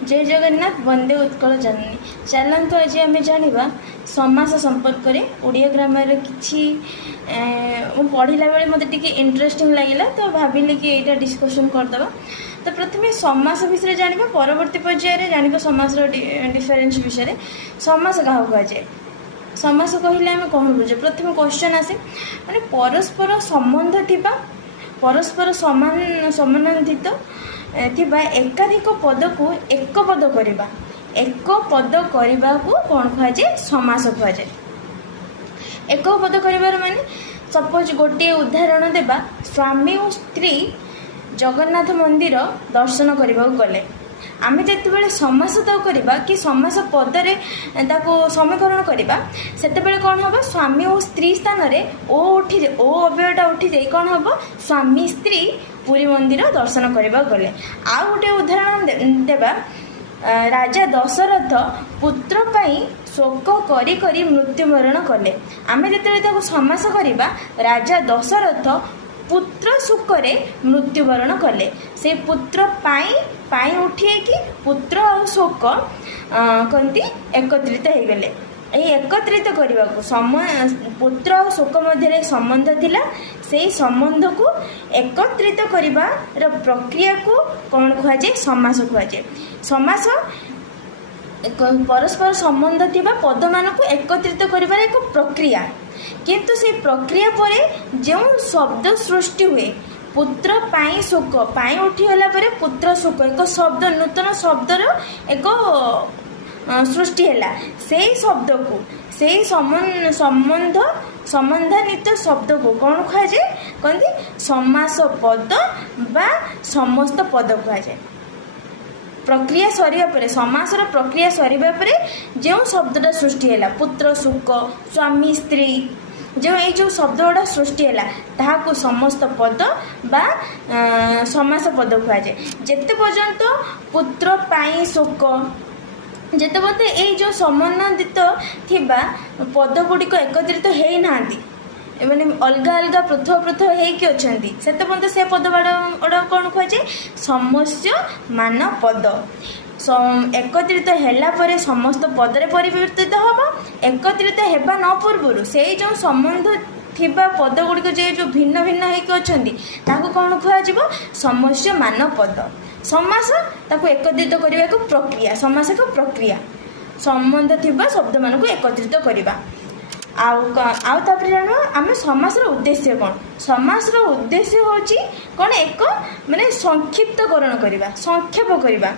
जय जगन्नाथ वंदे उत्कल जननी। चलतु आज आम जाना समास संपर्क में ओडिया ग्रामर कि पढ़ला बेले मत इंटरेस्टिंग लगे तो भाविली कि यहाँ डिस्कसन करदे। तो प्रथम समास विषय जाना परवर्ती पर्यायर जाना समास डिफरेन्स विषय। समास क्या कहुए समास कहले आम कौन बुझे प्रथम क्वेश्चन आसे माने परस्पर संबंध थिबा परस्पर समानान्वित थिबा एकाधिक पद को एक पद करवा एक पद करने को कौन कहुए समास कहुए। एक पद कर माने सपोज गोटे उदाहरण देबा स्वामी और स्त्री जगन्नाथ मंदिर दर्शन करने गले आमे जिते समास करवा कि समास पदरे समीकरण करवा सेते कौन हम स्वामी और स्त्री स्थान ओ उठी ओ अव्ययटा उठी जाए कौन हम स्वामी स्त्री पुरी मंदिर दर्शन करने गले। आ गोटे उदाहरण देवा राजा दशरथ पुत्र पाई शोक करी करी मृत्युवरण कले आमे जिते समास करवा राजा दशरथ पुत्र सुखरे मृत्युवरण कले से पुत्र पाई उठे कि पुत्र और शोक कहती एकत्रित हो गले। ये एकत्रित करने को पुत्र और शोक मध्य संबंध थिला से संबंध को एकत्रित कर प्रक्रिया को कौन कहुए समास कहुए। समास परस्पर संबंध थिबा पद मान को एकत्रित कर एक प्रक्रिया किंतु से प्रक्रिया पर जो शब्द सृष्टि हुए पुत्र पाई शोक पाई उठीगला पुत्र शोक एक शब्द नूतन शब्दर एक सृष्टि है से शब्द को से संबंध संबंधान्वित शब्द को कौन कहुए कहते समास पद बा समस्त पद कहुए। प्रक्रिया सरिया परे समासर प्रक्रिया सरिबा परे जो शब्दटा सृष्टि है पुत्र सुख स्वामी स्त्री जो ये जो शब्द गुड़ा सृष्टि है ताहाको समस्त पद बा समास पद कहुए। जेते पर्यंत पुत्र पाई शोक जेते बोते ये जो समन्वित थिबा पद गुड़िक एकत्रित हो नांती मैंने अलग अलग पृथक पृथक होती अच्छा से से पद गुड़ा कौन कहुए समस्य मान पद एकत्रित है समस्त पदरे परिवर्तित हम एकत्रित होगा न पूर्व से जो संबंध थिबा पद गुड़िक जो भिन्न भिन्न होती कौन कह समस्य मान पद समास ताको एकत्रित करने को प्रक्रिया समास एक प्रक्रिया संबंध थिबा शब्द मान को एकत्रित करवा। आउ जान आम समासर उद्देश्य कौन समासर उद्देश्य हूँ कौन एक माने संक्षिप्तकरण करवा संक्षेप करवा।